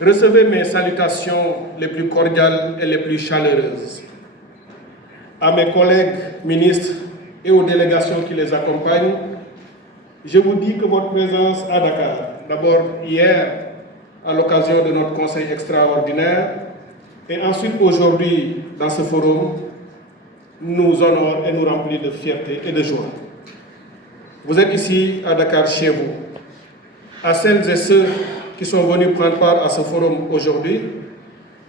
Recevez mes salutations les plus cordiales et les plus chaleureuses. À mes collègues ministres et aux délégations qui les accompagnent, je vous dis que votre présence à Dakar, d'abord hier à l'occasion de notre conseil extraordinaire et ensuite aujourd'hui dans ce forum, nous honore et nous remplit de fierté et de joie. Vous êtes ici à Dakar chez vous. À celles et ceux qui sont venus prendre part à ce forum aujourd'hui,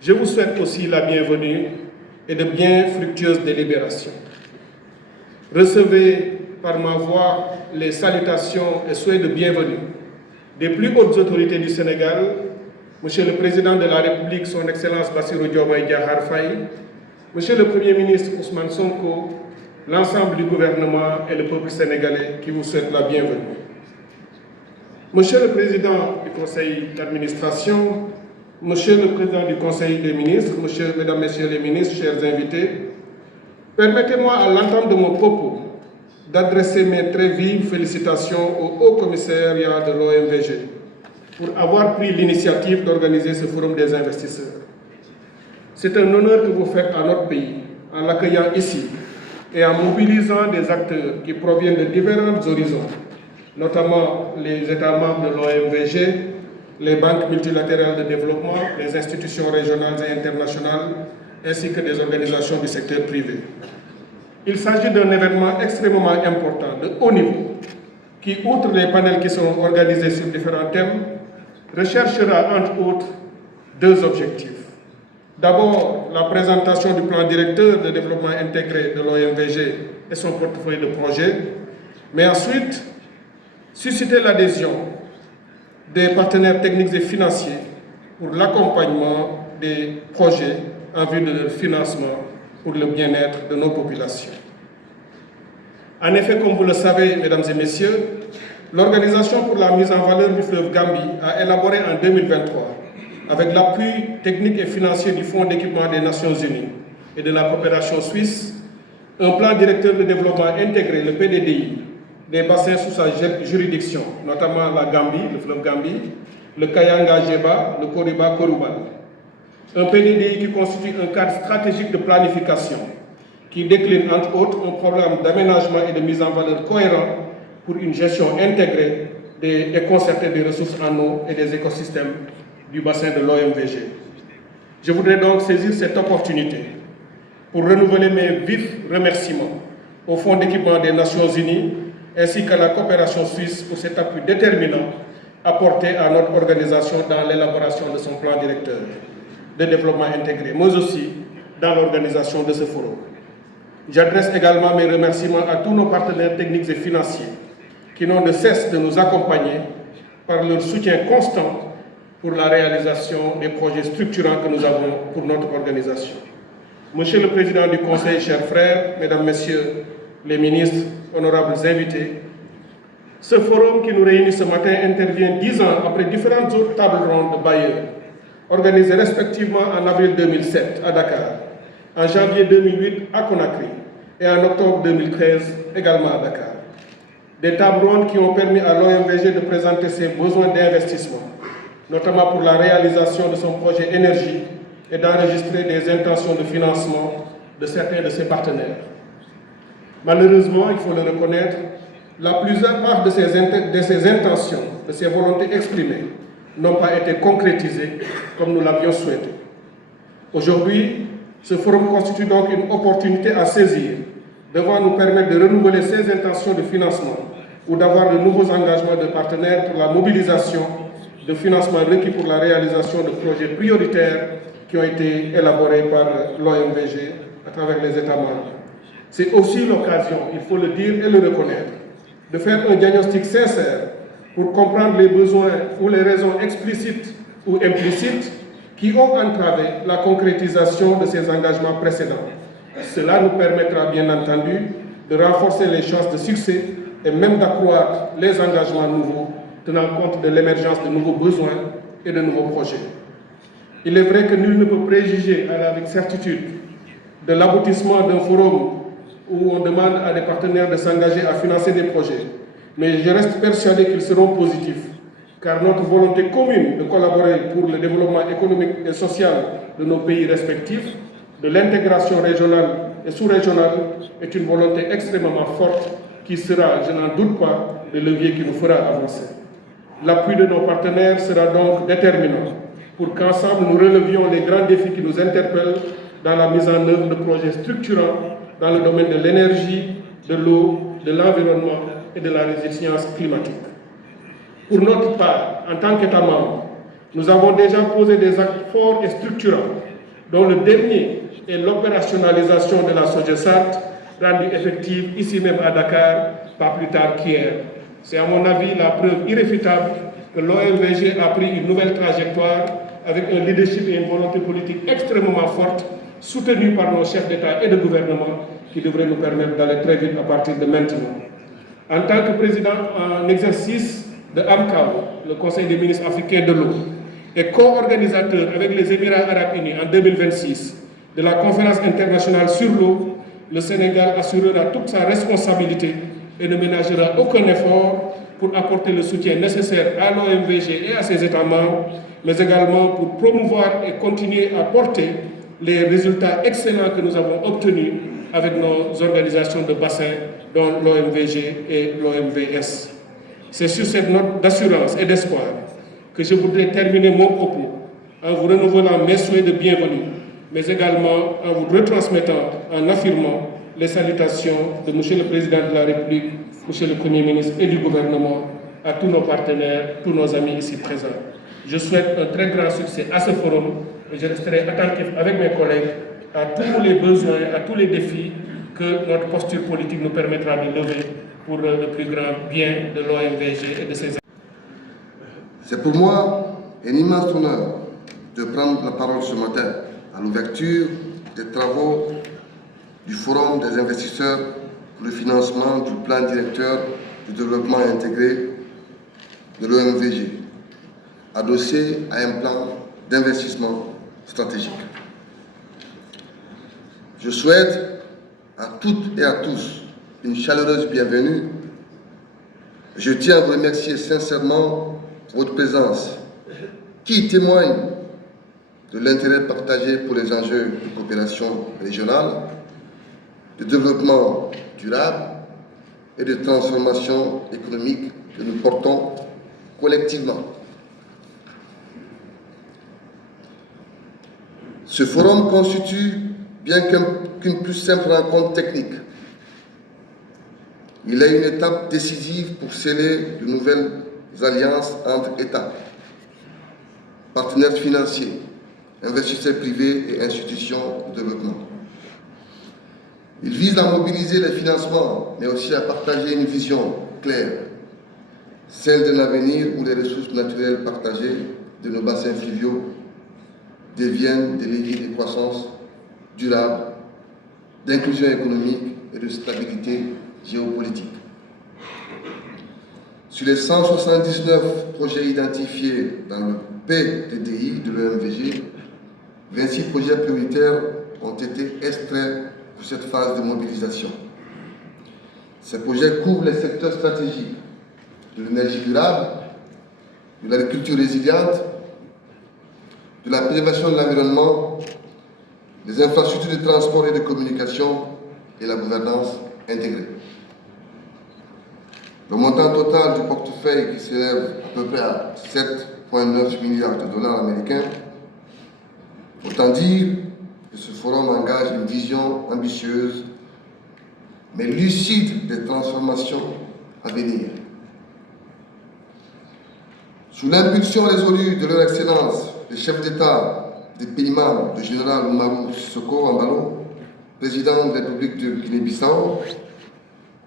je vous souhaite aussi la bienvenue et de bien fructueuses délibérations. Recevez par ma voix les salutations et souhaits de bienvenue des plus hautes autorités du Sénégal, Monsieur le Président de la République, Son Excellence Bassirou Diomaye Diakhar Faye, Monsieur le Premier ministre Ousmane Sonko, l'ensemble du gouvernement et le peuple sénégalais qui vous souhaitent la bienvenue. Monsieur le Président du Conseil d'administration, Monsieur le Président du Conseil des ministres, Mesdames, Messieurs les ministres, chers invités, permettez-moi à l'entame de mon propos d'adresser mes très vives félicitations au Haut Commissariat de l'OMVG pour avoir pris l'initiative d'organiser ce forum des investisseurs. C'est un honneur que vous faites à notre pays en l'accueillant ici et en mobilisant des acteurs qui proviennent de différents horizons, notamment les États membres de l'OMVG, les banques multilatérales de développement, les institutions régionales et internationales, ainsi que des organisations du secteur privé. Il s'agit d'un événement extrêmement important, de haut niveau, qui, outre les panels qui seront organisés sur différents thèmes, recherchera entre autres deux objectifs. D'abord, la présentation du plan directeur de développement intégré de l'OMVG et son portefeuille de projets, mais ensuite, susciter l'adhésion des partenaires techniques et financiers pour l'accompagnement des projets en vue de leur financement pour le bien-être de nos populations. En effet, comme vous le savez, mesdames et messieurs, l'Organisation pour la mise en valeur du fleuve Gambie a élaboré en 2023, avec l'appui technique et financier du Fonds d'équipement des Nations Unies et de la coopération suisse, un plan directeur de développement intégré, le PDDI, des bassins sous sa juridiction, notamment la Gambie, le fleuve Gambie, le Kayanga-Jeba, le Koriba-Korubal. Un PDDI qui constitue un cadre stratégique de planification qui décline entre autres un programme d'aménagement et de mise en valeur cohérent pour une gestion intégrée et concertée des ressources en eau et des écosystèmes du bassin de l'OMVG. Je voudrais donc saisir cette opportunité pour renouveler mes vifs remerciements au Fonds d'équipement des Nations Unies ainsi qu'à la coopération suisse pour cet appui déterminant apporté à notre organisation dans l'élaboration de son plan directeur de développement intégré, mais aussi dans l'organisation de ce forum. J'adresse également mes remerciements à tous nos partenaires techniques et financiers qui n'ont de cesse de nous accompagner par leur soutien constant pour la réalisation des projets structurants que nous avons pour notre organisation. Monsieur le Président du Conseil, chers frères, Mesdames, Messieurs les ministres, honorables invités, ce forum qui nous réunit ce matin intervient 10 ans après différentes autres tables rondes de bailleurs, organisées respectivement en avril 2007 à Dakar, en janvier 2008 à Conakry et en octobre 2013 également à Dakar. Des tables rondes qui ont permis à l'OMVG de présenter ses besoins d'investissement, notamment pour la réalisation de son projet énergie et d'enregistrer des intentions de financement de certains de ses partenaires. Malheureusement, il faut le reconnaître, la plupart de ces intentions, de ces volontés exprimées, n'ont pas été concrétisées comme nous l'avions souhaité. Aujourd'hui, ce forum constitue donc une opportunité à saisir, devant nous permettre de renouveler ces intentions de financement ou d'avoir de nouveaux engagements de partenaires pour la mobilisation de financement requis pour la réalisation de projets prioritaires qui ont été élaborés par l'OMVG à travers les États membres. C'est aussi l'occasion, il faut le dire et le reconnaître, de faire un diagnostic sincère pour comprendre les besoins ou les raisons explicites ou implicites qui ont entravé la concrétisation de ces engagements précédents. Cela nous permettra bien entendu de renforcer les chances de succès et même d'accroître les engagements nouveaux tenant compte de l'émergence de nouveaux besoins et de nouveaux projets. Il est vrai que nul ne peut préjuger avec certitude de l'aboutissement d'un forum où on demande à des partenaires de s'engager à financer des projets, mais je reste persuadé qu'ils seront positifs car notre volonté commune de collaborer pour le développement économique et social de nos pays respectifs, de l'intégration régionale et sous-régionale, est une volonté extrêmement forte qui sera, je n'en doute pas, le levier qui nous fera avancer. L'appui de nos partenaires sera donc déterminant pour qu'ensemble nous relevions les grands défis qui nous interpellent dans la mise en œuvre de projets structurants dans le domaine de l'énergie, de l'eau, de l'environnement et de la résilience climatique. Pour notre part, en tant qu'État membre, nous avons déjà posé des actes forts et structurants, dont le dernier est l'opérationnalisation de la SOGESAT, rendue effective ici même à Dakar, pas plus tard qu'hier. C'est à mon avis la preuve irréfutable que l'OMVG a pris une nouvelle trajectoire avec un leadership et une volonté politique extrêmement forte, soutenue par nos chefs d'État et de gouvernement, qui devraient nous permettre d'aller très vite à partir de maintenant. En tant que président en exercice de AMCAO, le Conseil des ministres africains de l'eau, et co-organisateur avec les Émirats arabes unis en 2026 de la conférence internationale sur l'eau, le Sénégal assurera toute sa responsabilité et ne ménagera aucun effort pour apporter le soutien nécessaire à l'OMVG et à ses États membres, mais également pour promouvoir et continuer à porter les résultats excellents que nous avons obtenus avec nos organisations de bassin, dont l'OMVG et l'OMVS. C'est sur cette note d'assurance et d'espoir que je voudrais terminer mon propos en vous renouvelant mes souhaits de bienvenue, mais également en vous retransmettant, en affirmant les salutations de M. le Président de la République, M. le Premier ministre et du gouvernement, à tous nos partenaires, tous nos amis ici présents. Je souhaite un très grand succès à ce forum et je resterai attentif avec mes collègues à tous les besoins, à tous les défis que notre posture politique nous permettra de lever pour le plus grand bien de l'OMVG et de ses... C'est pour moi un immense honneur de prendre la parole ce matin à l'ouverture des travaux du Forum des investisseurs pour le financement du plan directeur du développement intégré de l'OMVG, adossé à un plan d'investissement stratégique. Je souhaite à toutes et à tous une chaleureuse bienvenue. Je tiens à vous remercier sincèrement pour votre présence, qui témoigne de l'intérêt partagé pour les enjeux de coopération régionale, de développement durable et de transformation économique que nous portons collectivement. Ce forum constitue, bien qu'une plus simple rencontre technique, il est une étape décisive pour sceller de nouvelles alliances entre États, partenaires financiers, investisseurs privés et institutions de développement. Il vise à mobiliser les financements, mais aussi à partager une vision claire, celle d'un avenir où les ressources naturelles partagées de nos bassins fluviaux deviennent des leviers de croissance durable, d'inclusion économique et de stabilité géopolitique. Sur les 179 projets identifiés dans le PDDI de l'OMVG, 26 projets prioritaires ont été extraits pour cette phase de mobilisation. Ces projets couvrent les secteurs stratégiques de l'énergie durable, de l'agriculture résiliente, de la préservation de l'environnement, des infrastructures de transport et de communication et la gouvernance intégrée. Le montant total du portefeuille qui s'élève à peu près à 7,9 milliards de dollars américains. Autant dire que ce forum engage une vision ambitieuse, mais lucide des transformations à venir. Sous l'impulsion résolue de leur Excellence, les chefs d'État des pays membres, le général Umaru Sissoko Embalo, président de la République de Guinée-Bissau,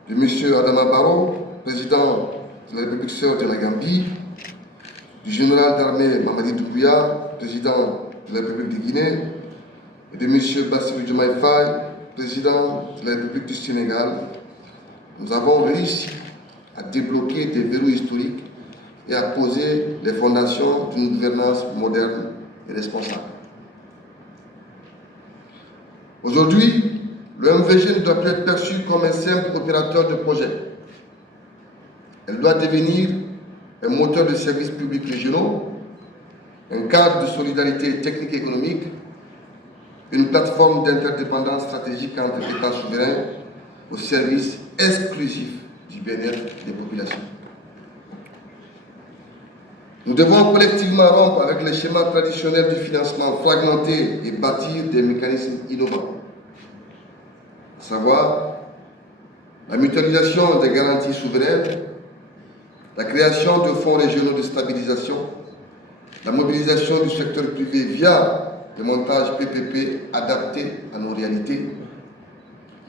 de M. Adama Barrow, président de la République sœur de la Gambie, du général d'armée Mamadi Doumbouya, président de la République de Guinée, et de M. Bassirou Diomaye Faye, président de la République du Sénégal, nous avons réussi à débloquer des verrous historiques et à poser les fondations d'une gouvernance moderne et responsable. Aujourd'hui, le MVG ne doit plus être perçu comme un simple opérateur de projet. Elle doit devenir un moteur de services publics régionaux, un cadre de solidarité technique et économique, une plateforme d'interdépendance stratégique entre États souverains au service exclusif du bien-être des populations. Nous devons collectivement rompre avec les schémas traditionnels du financement fragmenté et bâtir des mécanismes innovants, à savoir la mutualisation des garanties souveraines, la création de fonds régionaux de stabilisation, la mobilisation du secteur privé via le montage PPP adapté à nos réalités,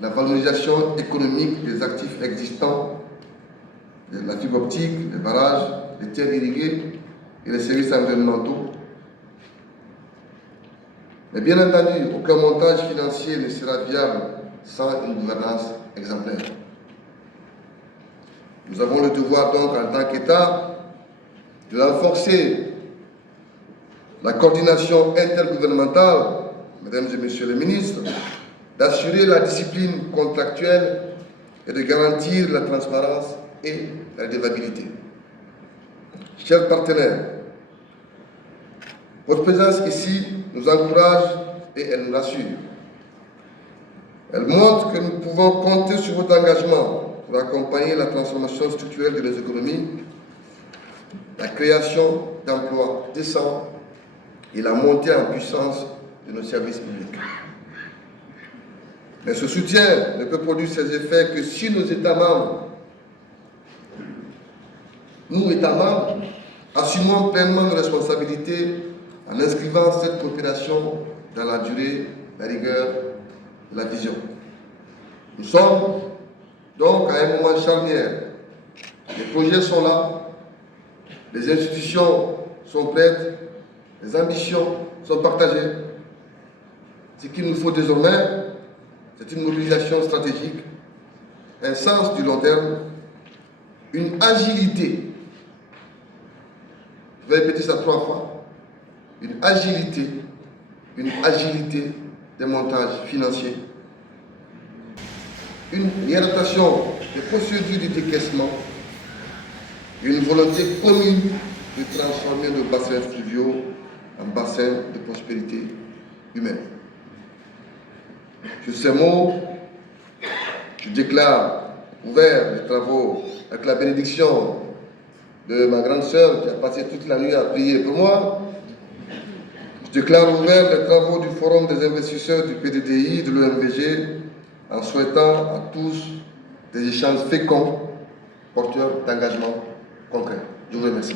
la valorisation économique des actifs existants, la fibre optique, les barrages, les terres irriguées et les services environnementaux. Mais bien entendu, aucun montage financier ne sera viable sans une gouvernance exemplaire. Nous avons le devoir donc en tant qu'État de renforcer la coordination intergouvernementale, mesdames et messieurs les ministres, d'assurer la discipline contractuelle et de garantir la transparence et la redevabilité. Chers partenaires, votre présence ici nous encourage et elle nous rassure. Elle montre que nous pouvons compter sur votre engagement pour accompagner la transformation structurelle de nos économies, la création d'emplois décents et la montée en puissance de nos services publics. Mais ce soutien ne peut produire ses effets que si nos États membres, nous États membres, assumons pleinement nos responsabilités en inscrivant cette coopération dans la durée, la rigueur et la vision. Nous sommes donc à un moment charnière. Les projets sont là, les institutions sont prêtes, les ambitions sont partagées. Ce qu'il nous faut désormais, c'est une mobilisation stratégique, un sens du long terme, une agilité. Je vais répéter ça 3 fois. Une agilité des montages financiers, une réadaptation des procédures de décaissement, une volonté commune de transformer nos bassins fluviaux en bassins de prospérité humaine. Sur ces mots, je déclare ouvert les travaux avec la bénédiction de ma grande sœur qui a passé toute la nuit à prier pour moi. Je déclare ouvert les travaux du Forum des investisseurs du PDDI, de l'OMVG, en souhaitant à tous des échanges féconds, porteurs d'engagement concret. Je vous remercie.